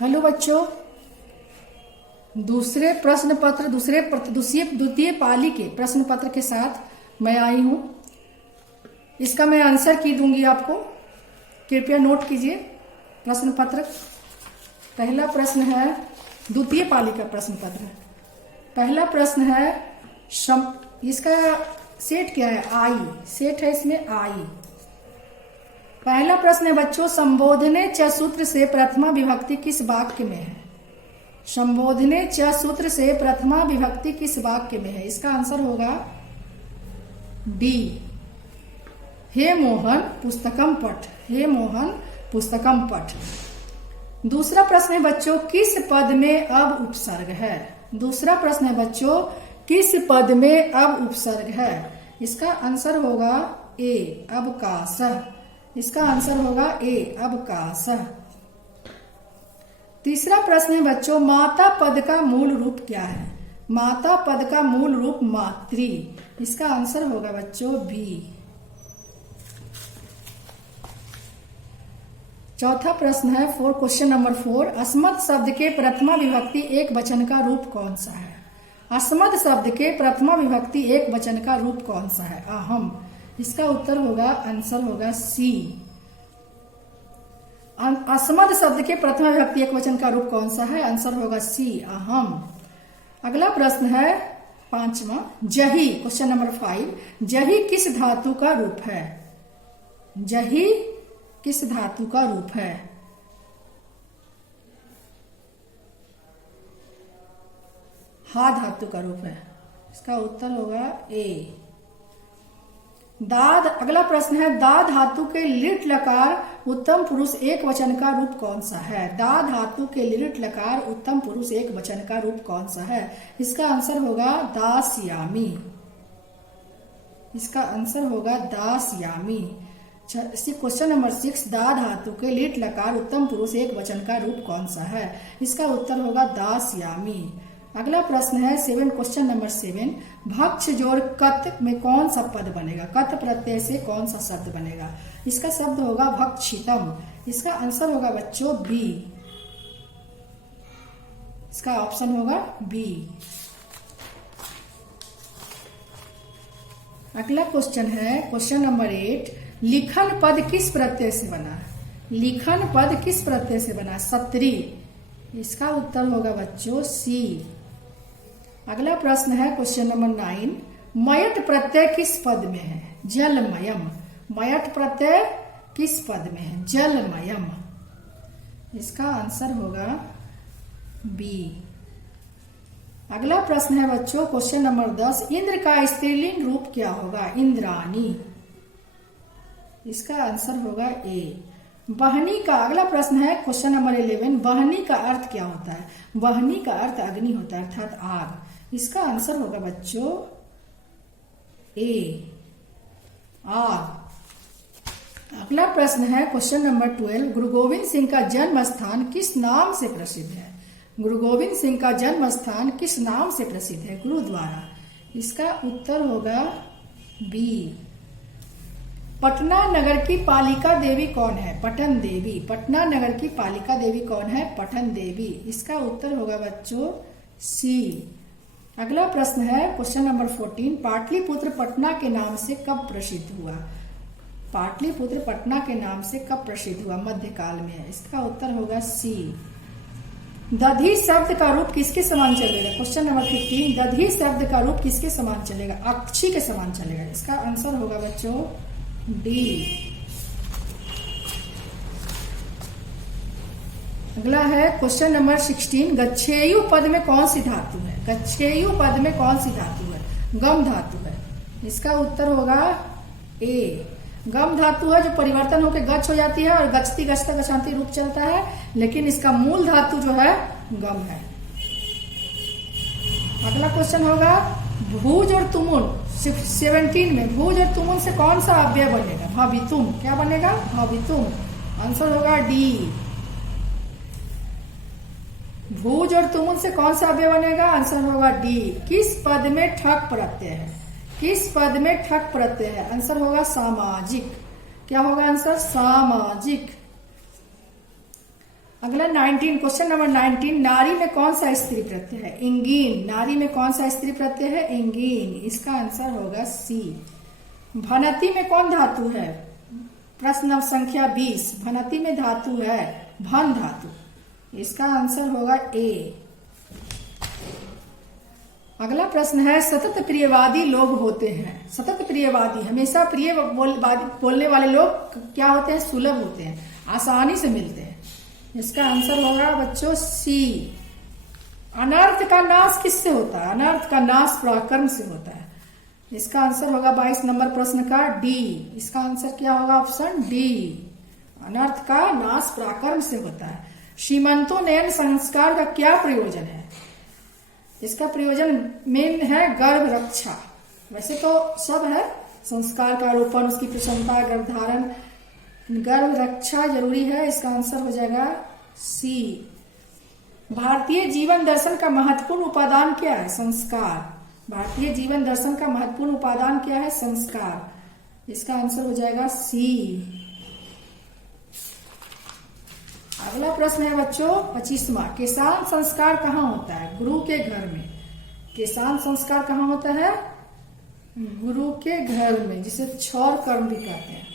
Hello बच्चों, दूसरे प्रश्न पत्र द्वितीय पाली के प्रश्न पत्र के साथ मैं आई हूं। इसका मैं आंसर की दूंगी आपको, कृपया नोट कीजिए। प्रश्न पत्र पहला प्रश्न है, द्वितीय पाली का प्रश्न पत्र। पहला प्रश्न है इसका सेट क्या है? आई सेट है, इसमें आई। पहला प्रश्न है बच्चों, संबोधने च सूत्र से प्रथमा विभक्ति किस वाक्य में है? संबोधने च सूत्र से प्रथमा विभक्ति किस वाक्य में है? इसका आंसर होगा डी, हे मोहन पुस्तकम पठ। हे मोहन पुस्तकम पठ। दूसरा प्रश्न है बच्चों, किस पद में अब उपसर्ग है? दूसरा प्रश्न है बच्चों, किस पद में अब उपसर्ग है? इसका आंसर होगा ए, अवकाशः। इसका आंसर होगा ए, अवकाशः। तीसरा प्रश्न है बच्चों, माता पद का मूल रूप क्या है? माता पद का मूल रूप मातृ। इसका आंसर होगा बच्चों बी। चौथा प्रश्न है क्वेश्चन नंबर 4, अस्मत् शब्द के प्रथमा विभक्ति एक वचन का रूप कौन सा है? अस्मत् शब्द के प्रथमा विभक्ति एक वचन का रूप कौन सा है? अहम। इसका उत्तर होगा, आंसर होगा सी। अस्मत् शब्द के प्रथमा विभक्ति एक वचन का रूप कौन सा है? आंसर होगा सी, अहम। अगला प्रश्न है पांचवा, जही। क्वेश्चन नंबर 5, जही किस धातु का रूप है? जही किस धातु का रूप है? हा धातु का रूप है। इसका उत्तर होगा ए। दाद। अगला प्रश्न है, दा धातु के लिट लकार उत्तम पुरुष एक वचन का रूप कौन सा है? दा धातु के लिट लकार उत्तम पुरुष एक वचन का रूप कौन सा है? इसका आंसर होगा दास्यामी। इसका आंसर होगा दास्यामी। क्वेश्चन नंबर 6, दा धातु के लिट लकार उत्तम पुरुष एक वचन का रूप कौन सा है? इसका उत्तर होगा दास्यामी। अगला प्रश्न है क्वेश्चन नंबर 7, भक्ष जोड़ कत में कौन सा पद बनेगा? कत प्रत्यय से कौन सा शब्द बनेगा? इसका शब्द होगा भक्षितम। इसका आंसर होगा बच्चों बी। इसका ऑप्शन होगा बी। अगला क्वेश्चन है क्वेश्चन नंबर 8, लिखन पद किस प्रत्यय से बना? लिखन पद किस प्रत्यय से बना? सत्री। इसका उत्तर होगा बच्चों सी। अगला प्रश्न है क्वेश्चन नंबर 9, मयट प्रत्यय किस पद में है? जलमयम। मयट प्रत्यय किस पद में है? जलमयम। इसका आंसर होगा बी। अगला प्रश्न है बच्चों क्वेश्चन नंबर 10, इंद्र का स्त्रीलिंग रूप क्या होगा? इंद्राणी। इसका आंसर होगा ए। वहनी का। अगला प्रश्न है क्वेश्चन नंबर 11, वहनी का अर्थ क्या होता है? वहनी का अर्थ अग्नि होता है, अर्थात आग। इसका आंसर होगा बच्चों ए, आग। अगला प्रश्न है क्वेश्चन नंबर 12, गुरु गोविंद सिंह का जन्म स्थान किस नाम से प्रसिद्ध है? गुरु गोविंद सिंह का जन्म स्थान किस नाम से प्रसिद्ध है? गुरुद्वारा। इसका उत्तर होगा बी। पटना नगर की पालिका देवी कौन है? पटन देवी। पटना नगर की पालिका देवी कौन है? पटन देवी। इसका उत्तर होगा बच्चों सी। अगला प्रश्न है क्वेश्चन नंबर 14, पाटलिपुत्र पटना के नाम से कब प्रसिद्ध हुआ? पाटलिपुत्र पटना के नाम से कब प्रसिद्ध हुआ? मध्यकाल में। इसका उत्तर होगा सी। दधी शब्द का रूप किसके समान चलेगा? क्वेश्चन नंबर 15, दधी शब्द का रूप किसके समान चलेगा? अक्षी के समान चलेगा। इसका आंसर होगा बच्चों डी। अगला है क्वेश्चन नंबर 16, गच्छेयु पद में कौन सी धातु है? गच्छेयु पद में कौन सी धातु है? गम धातु है। इसका उत्तर होगा ए। गम धातु है जो परिवर्तन होकर गच्छ हो जाती है और गच्छति गच्छता गच्छांति रूप चलता है, लेकिन इसका मूल धातु जो है गम है। अगला क्वेश्चन होगा, भूज और तुमुन 17 में भूज और तुमुन से कौन सा अव्यय बनेगा? भवितुम। क्या बनेगा? भवितुम। आंसर होगा डी। भूज और तुमुन से कौन सा अव्यय बनेगा? आंसर होगा डी। किस पद में ठक प्रत्यय है? किस पद में ठक प्रत्यय है? आंसर होगा सामाजिक। क्या होगा आंसर? सामाजिक। अगला 19, क्वेश्चन नंबर 19, नारी में कौन सा स्त्री प्रत्यय है? इंगीन। नारी में कौन सा स्त्री प्रत्यय है? इंगीन। इसका आंसर होगा सी। भनति में कौन धातु है? प्रश्न संख्या 20, भनति में धातु है भन धातु। इसका आंसर होगा ए। अगला प्रश्न है, सतत प्रियवादी लोग होते हैं। सतत प्रियवादी, हमेशा प्रिय बोलने वाले लोग क्या होते हैं? सुलभ होते हैं, आसानी से मिलते हैं। इसका आंसर होगा बच्चों सी। अनर्थ का नाश किससे होता है? अनर्थ का नाश पराक्रम से होता है। इसका आंसर होगा 22 नंबर प्रश्न का डी। इसका आंसर क्या होगा? Option D. अनर्थ का नाश पराक्रम से होता है। सीमंतोन्नयन संस्कार का क्या प्रयोजन है? इसका प्रयोजन मेन है गर्भ रक्षा। वैसे तो सब है, संस्कार का आरोपण, उसकी प्रसन्नता, गर्भधारण, गर्भ रक्षा जरूरी है। इसका आंसर हो जाएगा सी। भारतीय जीवन दर्शन का महत्वपूर्ण उपादान क्या है? संस्कार। भारतीय जीवन दर्शन का महत्वपूर्ण उपादान क्या है? संस्कार। इसका आंसर हो जाएगा सी। अगला प्रश्न है बच्चों 25वां, किसान संस्कार कहाँ होता है? गुरु के घर में। किसान संस्कार कहाँ होता है? गुरु के घर में, जिसे क्षौर कर्म भी कहते हैं।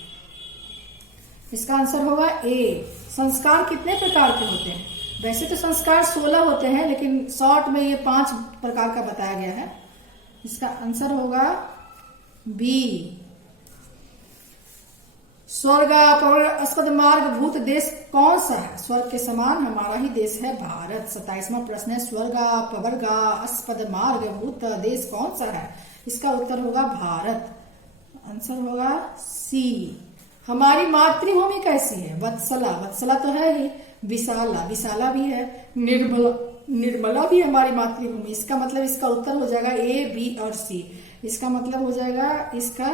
इसका आंसर होगा ए। संस्कार कितने प्रकार के होते हैं? वैसे तो संस्कार 16 होते हैं, लेकिन शॉर्ट में ये 5 प्रकार का बताया गया है। इसका आंसर होगा बी। स्वर्ग अस्पद मार्ग भूत देश कौन सा है? स्वर्ग के समान हमारा ही देश है भारत। 27वां प्रश्न है, स्वर्ग पवर्ग अस्पद मार्ग भूत देश कौन सा है? इसका उत्तर होगा भारत। आंसर होगा सी। हमारी मातृभूमि कैसी है? वत्सला। वत्सला तो है ही। विशाला, विशाला भी है। निर्मला, निर्मला भी हमारी मातृभूमि। इसका मतलब इसका उत्तर हो जाएगा ए, बी और सी। इसका मतलब हो जाएगा, इसका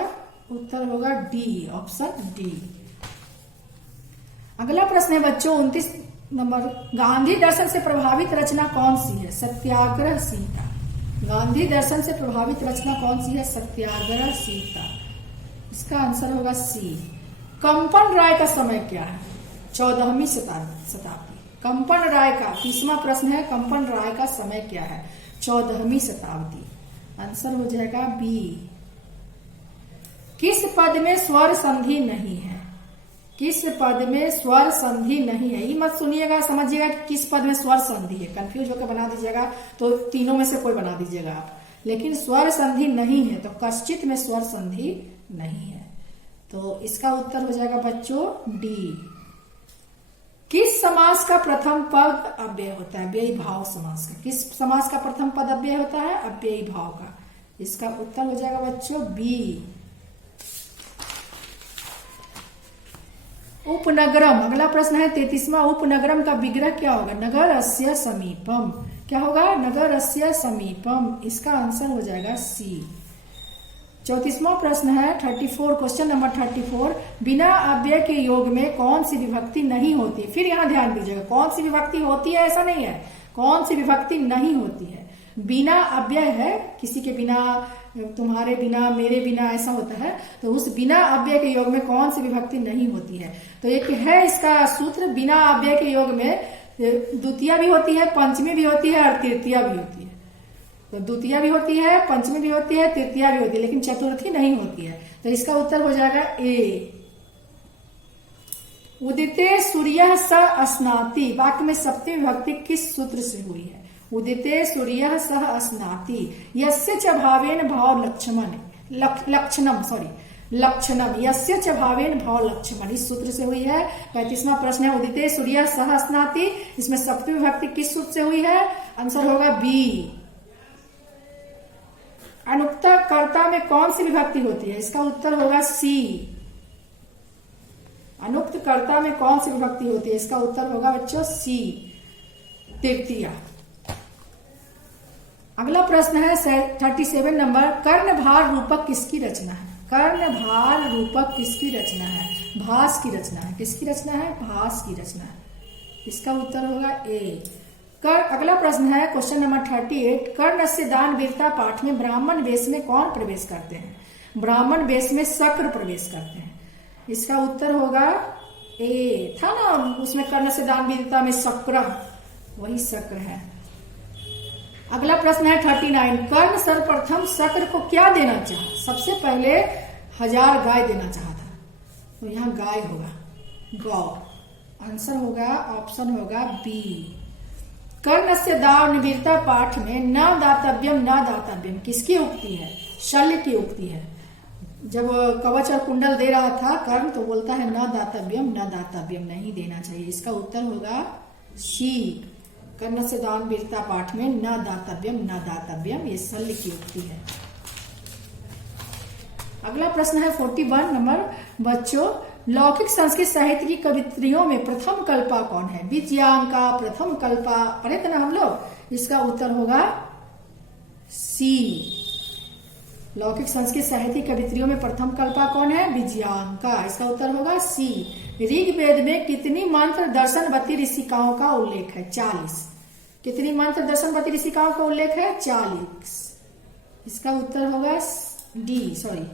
उत्तर होगा डी, ऑप्शन डी। अगला प्रश्न है बच्चों 29 नंबर, गांधी दर्शन से प्रभावित रचना कौन सी है? सत्याग्रह सीता। गांधी दर्शन से प्रभावित रचना कौन सी है? सत्याग्रह सीता। इसका आंसर होगा सी। कंपन राय का समय क्या है? 14वीं शताब्दी। कंपन राय का 30वां प्रश्न है, कंपन राय का समय क्या है? 14वीं शताब्दी। आंसर हो जाएगा बी। किस पद में स्वर संधि नहीं है? किस पद में स्वर संधि नहीं है? ये मत सुनिएगा, समझिएगा कि किस पद में स्वर संधि है, कंफ्यूज होकर बना दीजिएगा, तो तीनों में से कोई बना दीजिएगा आप। लेकिन स्वर संधि नहीं है, तो कश्चित में स्वर संधि नहीं है। तो इसका उत्तर हो जाएगा बच्चों डी। किस समास का प्रथम पद अव्यय होता है? अव्ययी भाव समास का। किस समास का प्रथम पद अव्यय होता है? अव्ययी भाव का। इसका उत्तर हो जाएगा बच्चों बी। उपनगरम। अगला प्रश्न है 33वां, उपनगरम का विग्रह क्या होगा? नगर अस्य समीपम। क्या होगा? नगर अस्य समीपम। इसका आंसर हो जाएगा सी। 34वां प्रश्न है 34, क्वेश्चन नंबर 34, बिना अव्यय के योग में कौन सी विभक्ति नहीं होती? फिर यहाँ ध्यान दीजिएगा, कौन सी विभक्ति होती है ऐसा नहीं है, कौन सी विभक्ति नहीं होती है। बिना अव्यय है, किसी के बिना, तुम्हारे बिना, मेरे बिना, ऐसा होता है। तो उस बिना अव्यय के योग में कौन सी विभक्ति नहीं होती है? तो एक है इसका सूत्र, बिना अव्यय के योग में द्वितीया भी होती है, पंचमी भी होती है और तृतीया भी होती है। तो द्वितीया भी होती है, पंचमी भी होती है, तृतीया भी होती है, लेकिन चतुर्थी नहीं होती है। तो इसका उत्तर हो जाएगा ए। उदिते सूर्य स अस्नाति वाक्य में सप्तमी विभक्ति किस सूत्र से हुई है? उदिते सूर्य सह अस्नाति यस्य च भावेन भाव लक्षणम यस्य च भावेन भाव लक्षणम, इस सूत्र से हुई है। 35वां प्रश्न है उदिते सूर्य सह अस्नाति, इसमें सप्तमी विभक्ति किस सूत्र से हुई है? आंसर होगा बी। अनुक्त कर्ता में कौन सी विभक्ति होती है? इसका उत्तर होगा सी। अनुक्त कर्ता में कौन सी विभक्ति होती है? इसका उत्तर होगा बच्चों सी, तृतीया। अगला प्रश्न है 37 नंबर, कर्णभार रूपक किसकी रचना है? कर्णभार रूपक किसकी रचना है? भास की रचना है। किसकी रचना है? भास की रचना है। इसका उत्तर होगा ए। अगला प्रश्न है क्वेश्चन नंबर 38, कर्णस्य दान वीरता पाठ में ब्राह्मण वेश में कौन प्रवेश करते हैं? ब्राह्मण वेश में शक्र प्रवेश करते हैं। इसका उत्तर होगा ए था ना उसमें कर्ण से दान विदिता में शक्र, वही शक्र है। अगला प्रश्न है 39, कर्ण सर्वप्रथम शक्र को क्या देना चाहा? सबसे पहले 1000 गाय देना चाहा था, तो यहाँ गाय होगा, गौ। आंसर होगा ऑप्शन होगा बी। कर्ण से दान वीरता पाठ में न दातव्यम न दातव्यम किसकी उक्ति है? शल्य की उक्ति है। जब कवच और कुंडल दे रहा था कर्ण तो बोलता है न दातव्यम न दातव्यम, नहीं देना चाहिए। इसका उत्तर होगा सी। कर्ण से दान वीरता पाठ में न दातव्यम न दातव्यम, ये शल्य की उक्ति है। अगला प्रश्न है 41 नंबर। बच्चों, लौकिक संस्कृत साहित्य की कवित्रियों में प्रथम कल्पा कौन है? विजयांका, प्रथम कल्पा, पढ़े थे ना हम लोग। इसका उत्तर होगा सी। लौकिक संस्कृत साहित्य कवित्रियों में प्रथम कल्पा कौन है? विजयांका। इसका उत्तर होगा सी। ऋग्वेद में कितनी मंत्र दर्शनवती ऋषिकाओं का उल्लेख है? 40। कितनी मंत्र दर्शनवती ऋषिकाओं का उल्लेख है? 40। इसका उत्तर होगा डी, सॉरी,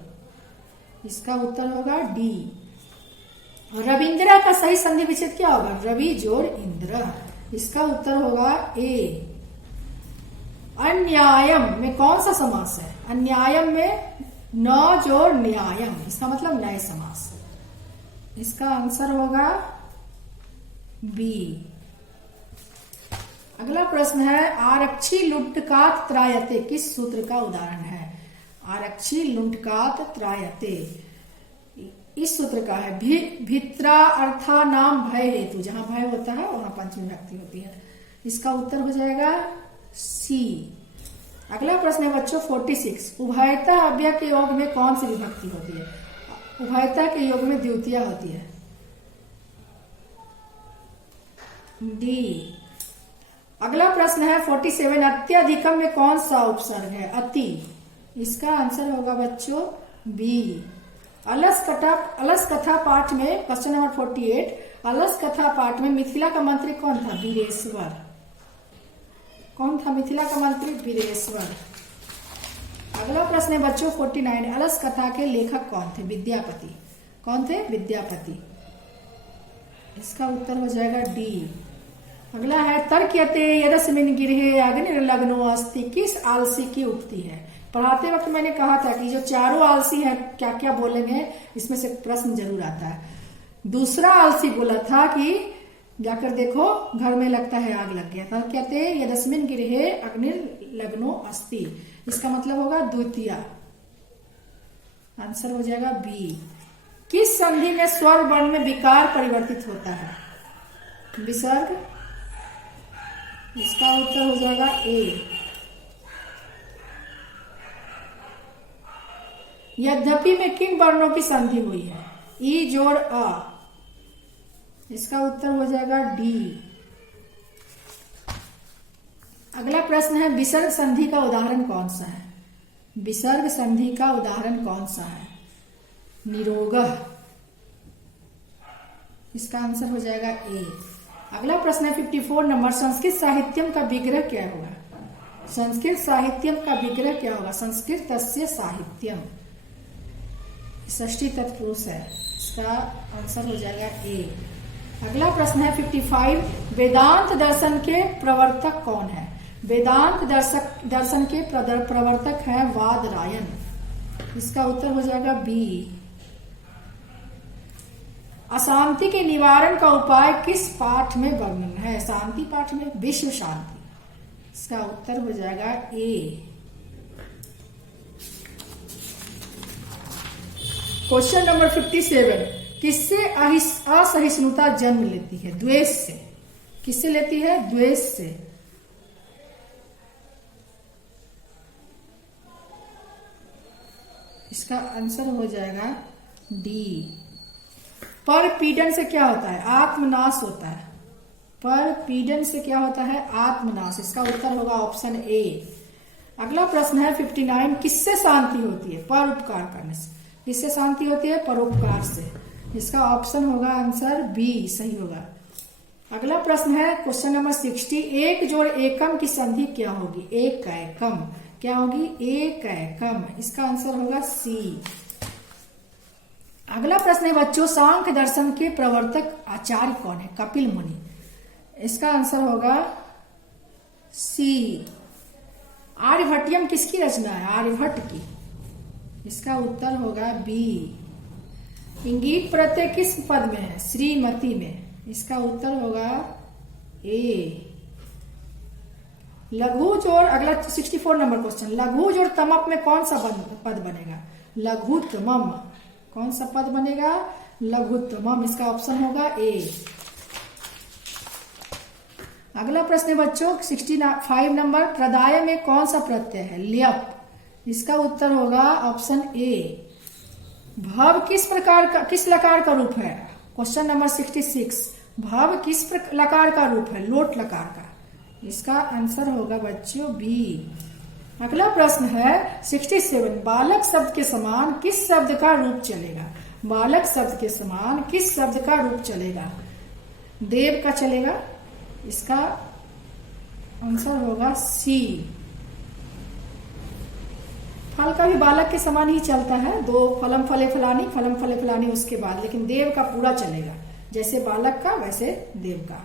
इसका उत्तर होगा डी। रविंद्र का सही संधि विच्छेद क्या होगा? रवि जोड़ इंद्र। इसका उत्तर होगा ए। अन्यायम में कौन सा समास है? अन्यायम में न जोड़ न्यायम, इसका मतलब नए समास। इसका आंसर होगा बी। अगला प्रश्न है आरक्षी लुंठकात त्रायते किस सूत्र का उदाहरण है? आरक्षी लुंठकात त्रायते इस सूत्र का है। भित्रा अर्था नाम भय हेतु, जहां भय होता है वहां पंचमी विभक्ति होती है। इसका उत्तर हो जाएगा सी। अगला प्रश्न है बच्चों 46, उभयता अव्यय के योग में कौन सी विभक्ति होती है? उभयता के योग में द्वितीया होती है, डी। अगला प्रश्न है 47, अत्यधिकम में कौन सा उपसर्ग है? अति। इसका आंसर होगा बच्चों बी। अलस कथा पाठ में क्वेश्चन नंबर 48, अलस कथा पाठ में मिथिला का मंत्री कौन था? वीरेश्वर। कौन था मिथिला का मंत्री? वीरेश्वर। अगला प्रश्न है बच्चों 49, अलस कथा के लेखक कौन थे? विद्यापति। कौन थे? विद्यापति। इसका उत्तर हो जाएगा डी। अगला है तर्क्यते यदस्मिन् गिरहे अग्निर्लग्नो अस्ति किस आलसी की उक्ति है? पढ़ाते वक्त मैंने कहा था कि जो चारों आलसी हैं क्या क्या बोलेंगे, इसमें से प्रश्न जरूर आता है। दूसरा आलसी बोला था कि जाकर देखो घर में लगता है आग लग गया था। कहते यदस्मिन् गिरहे अग्निर्लग्नो अस्ति, इसका मतलब होगा द्वितीया। आंसर हो जाएगा बी। किस संधि में स्वर वर्ण में विकार परिवर्तित होता है? विसर्ग। इसका उत्तर हो जाएगा ए। यद्यपि में किन वर्णों की संधि हुई है? ई जोड़ अ। इसका उत्तर हो जाएगा डी। अगला प्रश्न है विसर्ग संधि का उदाहरण कौन सा है? विसर्ग संधि का उदाहरण कौन सा है? निरोगः। इसका आंसर हो जाएगा ए। अगला प्रश्न है 54 नंबर, संस्कृत साहित्यम का विग्रह क्या होगा? संस्कृत साहित्यम का विग्रह क्या होगा? संस्कृतस्य साहित्यम। षष्ठी तत्पुरुष है, इसका आंसर हो जाएगा ए। अगला प्रश्न है 55, वेदांत दर्शन के प्रवर्तक कौन है? वेदांत दर्शन के प्रवर्तक है वादरायण। इसका उत्तर हो जाएगा बी। अशांति के निवारण का उपाय किस पाठ में वर्णन है? शांति पाठ में, विश्व शांति। इसका उत्तर हो जाएगा ए। क्वेश्चन नंबर 57, किससे असहिष्णुता जन्म लेती है? द्वेष से। किससे लेती है? द्वेष से। इसका आंसर हो जाएगा डी। पर पीड़न से क्या होता है? आत्मनाश होता है। पर पीड़न से क्या होता है? आत्मनाश। इसका उत्तर होगा ऑप्शन ए। अगला प्रश्न है 59, किससे शांति होती है? परोपकार करने से। किससे शांति होती है? परोपकार से। इसका ऑप्शन होगा आंसर बी, सही होगा। अगला प्रश्न है क्वेश्चन नंबर 60, एक जोड़ एकम की संधि क्या होगी? एक एकम। क्या होगी? एक एकम। इसका आंसर होगा सी। अगला प्रश्न है बच्चों, सांख्य दर्शन के प्रवर्तक आचार्य कौन है? कपिल मुनि। इसका आंसर होगा सी। आर्यभट्टियम किसकी रचना है? आर्यभट्ट की। इसका उत्तर होगा बी। इंगीत प्रत्यय किस पद में है? श्रीमती में। इसका उत्तर होगा ए। लघु जोड़, अगला 64 नंबर क्वेश्चन, लघु जोड़ तमप में कौन सा पद बनेगा? लघुत्तमम। कौन सा पद बनेगा? लघुत्तमम। इसका ऑप्शन होगा ए। अगला प्रश्न है बच्चों 65 नंबर, प्रदाय में कौन सा प्रत्यय है? ल्यप। इसका उत्तर होगा ऑप्शन ए। भव किस लकार का रूप है? क्वेश्चन नंबर 66, भव किस लकार का रूप है? लोट लकार का। इसका आंसर होगा बच्चों बी। अगला प्रश्न है 67, बालक शब्द के समान किस शब्द का रूप चलेगा? बालक शब्द के समान किस शब्द का रूप चलेगा? देव का चलेगा। इसका आंसर होगा सी। फल का भी बालक के समान ही चलता है, दो फलम फले फलानी उसके बाद, लेकिन देव का पूरा चलेगा, जैसे बालक का वैसे देव का।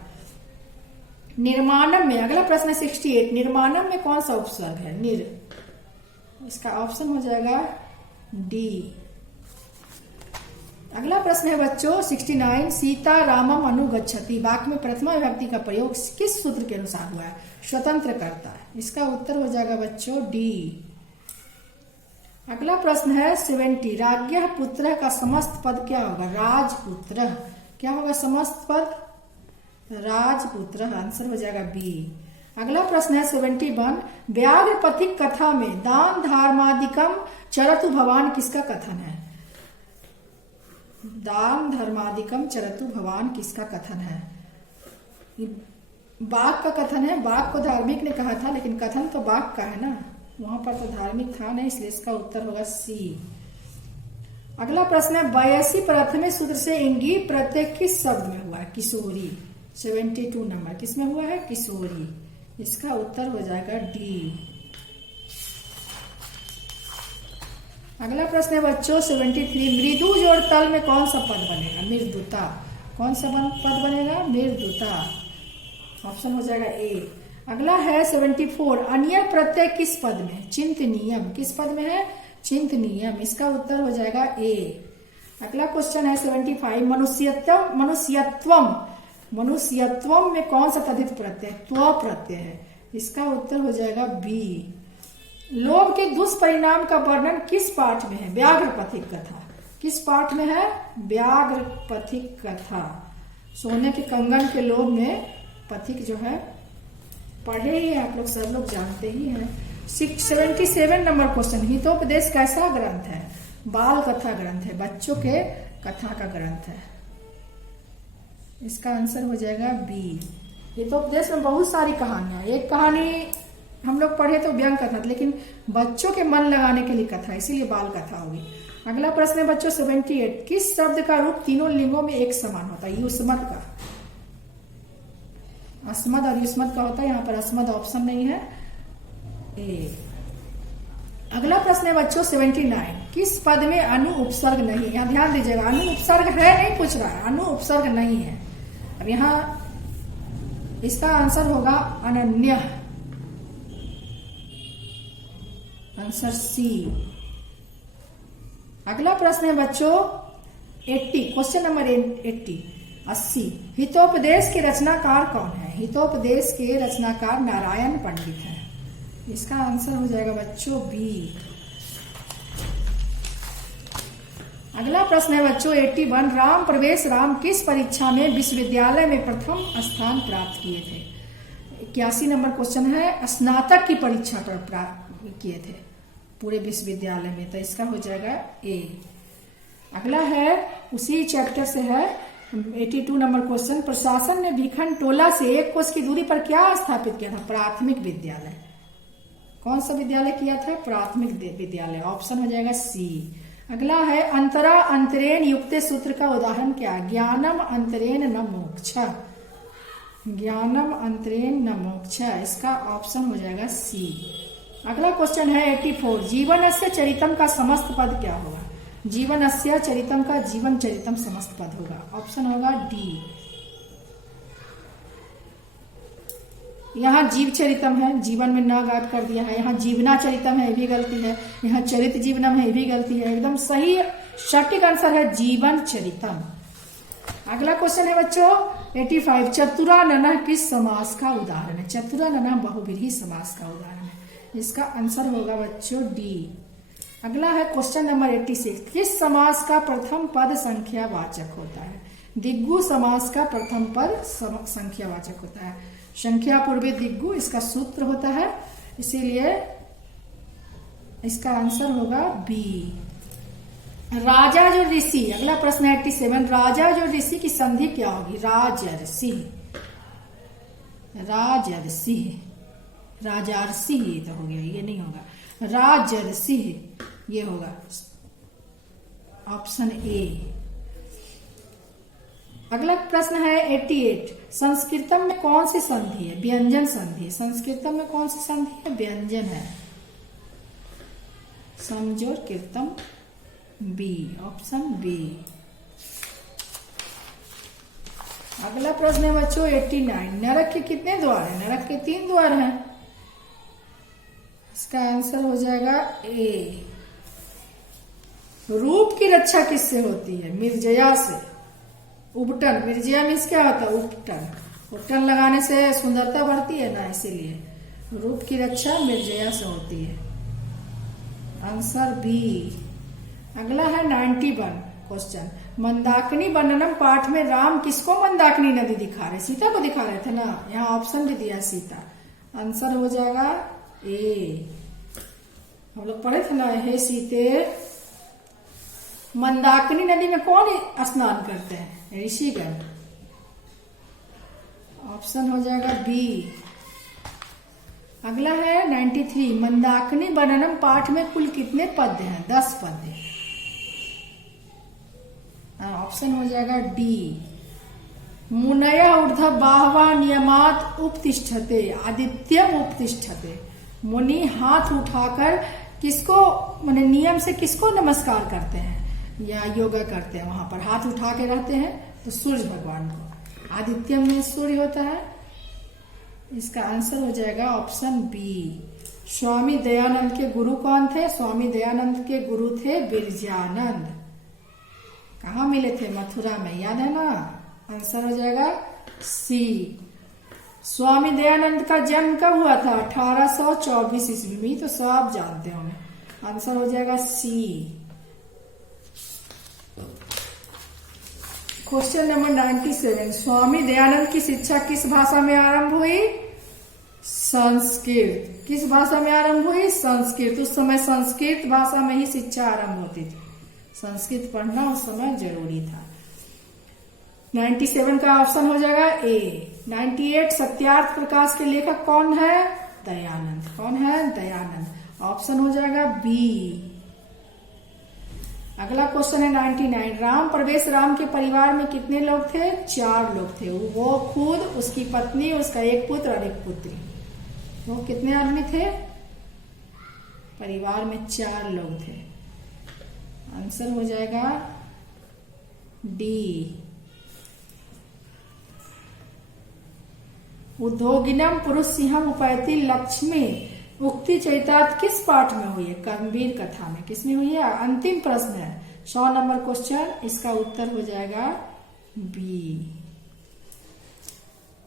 निर्माणम में, अगला प्रश्न है 68, निर्माणम में कौन सा उपसर्ग है? निर। इसका ऑप्शन हो जाएगा डी। अगला प्रश्न है बच्चों 69, सीता रामम अनुगच्छति वाक्य में प्रथमा विभक्ति का प्रयोग किस सूत्र के अनुसार हुआ है? स्वतंत्र करता है। इसका उत्तर हो जाएगा बच्चों डी। अगला प्रश्न है 70, राज्ञः पुत्रः का समस्त पद क्या होगा? राजपुत्र। क्या होगा समस्त पद? राजपुत्र। आंसर हो जाएगा बी। अगला प्रश्न है 71, व्याघ्र पथिक कथा में दान धर्मादिकम चरतु भवान किसका कथन है? दान धर्मादिकम चरतु भवान किसका कथन है? बाघ का कथन है। बाघ को धार्मिक ने कहा था, लेकिन कथन तो बाघ का है ना, वहां पर तो धार्मिक था नहीं, इसलिए इसका उत्तर होगा सी। अगला प्रश्न है 82, प्रथमे सूत्र से इंगीत प्रत्यय किस शब्द में हुआ है? किशोरी। 72 नंबर किस में हुआ है? किशोरी। इसका उत्तर हो जाएगा डी। अगला प्रश्न है बच्चों 73, मृदु जोड़ तल में कौन सा पद बनेगा? मृदुता। कौन सा पद बनेगा? मृदुता। ऑप्शन हो जाएगा ए। अगला है 74, अन्य प्रत्यय किस पद में? चिंतनीयम। किस पद में है? चिंतनीयम। इसका उत्तर हो जाएगा ए। अगला क्वेश्चन है 75, मनुष्यत्वम में कौन सा तद्धित प्रत्यय? त्व प्रत्यय है। इसका उत्तर हो जाएगा बी। लोभ के दुष्परिणाम का वर्णन किस पाठ में है? व्याघ्र पथिक कथा। किस पाठ में है? व्याघ्र पथिक कथा। सोने के कंगन के लोभ में पथिक जो है पढ़े ही है, आप लोग सब लोग जानते ही हैं। 77 नंबर क्वेश्चन, हितोपदेश कैसा ग्रंथ है? बाल कथा ग्रंथ है, बच्चों के कथा का ग्रंथ है। इसका आंसर हो जाएगा बी। हितोपदेश में बहुत सारी कहानियां, एक कहानी हम लोग पढ़े तो व्यंग कथा, लेकिन बच्चों के मन लगाने के लिए कथा, इसीलिए बाल कथा होगी। अगला प्रश्न है बच्चों 78, किस शब्द का रूप तीनों लिंगों में एक समान होता है? युष्मद का। अस्मद और युष्मद का होता है, यहाँ पर अस्मद ऑप्शन नहीं है, ए। अगला प्रश्न है बच्चों 79, किस पद में अनु उपसर्ग नहीं? यहाँ ध्यान दीजिएगा, अनु उपसर्ग है नहीं पूछ रहा है, अनु उपसर्ग नहीं है। अब यहाँ इसका आंसर होगा अनन्य। Answer C. अगला प्रश्न है बच्चों 80, क्वेश्चन नंबर 80, हितोपदेश के रचनाकार कौन है? हितोपदेश के रचनाकार नारायण पंडित है। इसका आंसर हो जाएगा बच्चों बी। अगला प्रश्न है बच्चों 81, राम प्रवेश राम किस परीक्षा में विश्वविद्यालय में प्रथम स्थान प्राप्त किए थे? 81 नंबर क्वेश्चन है, स्नातक की परीक्षा पर प्राप्त किए थे पूरे विश्वविद्यालय में, तो इसका हो जाएगा ए। अगला है उसी चैप्टर से है 82 नंबर क्वेश्चन, प्रशासन ने भीखन टोला से 1 कोस की दूरी पर क्या स्थापित किया था? प्राथमिक विद्यालय। कौन सा विद्यालय किया था? प्राथमिक विद्यालय। ऑप्शन हो जाएगा सी। अगला है अंतरा अंतरेण युक्त सूत्र का उदाहरण क्या? ज्ञानम अंतरेण न मोक्ष। ज्ञानम अंतरेण न मोक्ष, इसका ऑप्शन हो जाएगा सी। अगला क्वेश्चन है 84, जीवन से चरितम का समस्त पद क्या होगा? जीवन अस्या चरितम का जीवन चरितम समस्त पद होगा। ऑप्शन होगा डी। यहाँ जीव चरितम है, जीवन में न गायब कर दिया है। यहाँ जीवना चरितम है, ये भी गलती है। यहाँ चरित जीवनम है, ये भी गलती है। एकदम सही सटीक आंसर है जीवन चरितम। अगला क्वेश्चन है बच्चों 85, चतुरानन किस समास का उदाहरण है? चतुरानन बहुव्रीहि समास का उदाहरण है। इसका आंसर होगा बच्चों डी। अगला है क्वेश्चन नंबर 86, किस समास का प्रथम पद संख्यावाचक होता है? दिग्गु समास का प्रथम पद संख्यावाचक होता है। संख्या पूर्वे दिग्गु इसका सूत्र होता है, इसीलिए इसका आंसर होगा बी। राजा जो ऋषि, अगला प्रश्न है 87, राजा जो ऋषि की संधि क्या होगी? राजर्षि, राजर्षि, राजर्षि तो हो गया, ये नहीं होगा। राजर्षि ये होगा ऑप्शन ए। अगला प्रश्न है 88, संस्कृतम में कौन सी संधि है? व्यंजन संधि। संस्कृतम में कौन सी संधि है? व्यंजन है। समझोर कीर्तम बी, ऑप्शन बी। अगला प्रश्न है बच्चों 89, नरक के कितने द्वार हैं? नरक के 3 द्वार हैं। इसका आंसर हो जाएगा ए। रूप की रक्षा किससे होती है? मिर्जया से। उपटन, मिर्जया मीन्स क्या होता है? उपटन। उपटन लगाने से सुंदरता बढ़ती है ना, इसीलिए रूप की रक्षा मिर्जया से होती है। Answer B. अगला है 91 क्वेश्चन, मंदाकिनी वर्णनम पाठ में राम किसको मंदाकिनी नदी दिखा रहे? सीता को दिखा रहे थे ना, यहाँ ऑप्शन भी दिया सीता। आंसर हो जाएगा ए। हम लोग पढ़े थे ना, हे सीते मंदाकिनी नदी में कौन स्नान करते हैं? ऋषिगण। ऑप्शन हो जाएगा बी। अगला है 93, मंदाकिनी वर्णनम पाठ में कुल कितने पद्य हैं? 10 पद्य। ऑप्शन हो जाएगा डी। मुनया ऊर्ध्व बाहवा नियमात उपतिष्ठते आदित्यम उपतिष्ठते। मुनि हाथ उठाकर किसको माने नियम से किसको नमस्कार करते हैं या योगा करते हैं? वहां पर हाथ उठा के रहते हैं तो सूर्य भगवान को। आदित्यम में सूर्य होता है। इसका आंसर हो जाएगा ऑप्शन बी। स्वामी दयानंद के गुरु कौन थे? स्वामी दयानंद के गुरु थे बिरजानंद। कहाँ मिले थे? मथुरा में, याद है ना? आंसर हो जाएगा सी। स्वामी दयानंद का जन्म कब हुआ था? 1824 ईस्वी में, तो सब जानते होंगे। आंसर हो जाएगा सी। क्वेश्चन नंबर 97, स्वामी दयानंद की शिक्षा किस भाषा में आरंभ हुई? संस्कृत। किस भाषा में आरंभ हुई? संस्कृत। उस समय संस्कृत भाषा में ही शिक्षा आरंभ होती थी। संस्कृत पढ़ना उस समय जरूरी था। 97 का ऑप्शन हो जाएगा ए। 98, सत्यार्थ प्रकाश के लेखक कौन है? दयानंद। कौन है? दयानंद। ऑप्शन हो जाएगा बी। अगला क्वेश्चन है 99, राम प्रवेश राम के परिवार में कितने लोग थे? 4 लोग थे। वो खुद, उसकी पत्नी, उसका एक पुत्र और एक पुत्री। वो कितने आदमी थे? परिवार में 4 लोग थे। आंसर हो जाएगा डी। उद्योगिनम पुरुष सिंहम उपैति लक्ष्मी उक्ति चरितार्थ किस पाठ में हुई है? कर्मवीर कथा में। किसमें हुई है? अंतिम प्रश्न है 100 नंबर क्वेश्चन। इसका उत्तर हो जाएगा बी।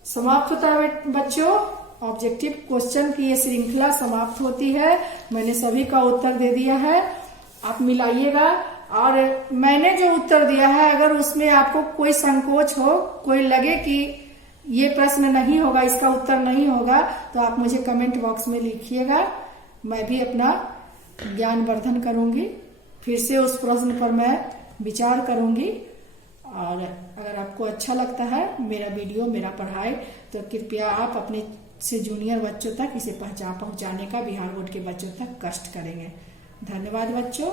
समाप्त होता है बच्चों, ऑब्जेक्टिव क्वेश्चन की ये श्रृंखला समाप्त होती है। मैंने सभी का उत्तर दे दिया है, आप मिलाइएगा। और मैंने जो उत्तर दिया है, अगर उसमें आपको कोई संकोच हो, कोई लगे कि ये प्रश्न नहीं होगा, इसका उत्तर नहीं होगा, तो आप मुझे कमेंट बॉक्स में लिखिएगा। मैं भी अपना ज्ञानवर्धन करूंगी, फिर से उस प्रश्न पर मैं विचार करूंगी। और अगर आपको अच्छा लगता है मेरा वीडियो, मेरा पढ़ाई, तो कृपया आप अपने से जूनियर बच्चों तक इसे पहुंचाने का बिहार बोर्ड के बच्चों तक कष्ट करेंगे। धन्यवाद बच्चों।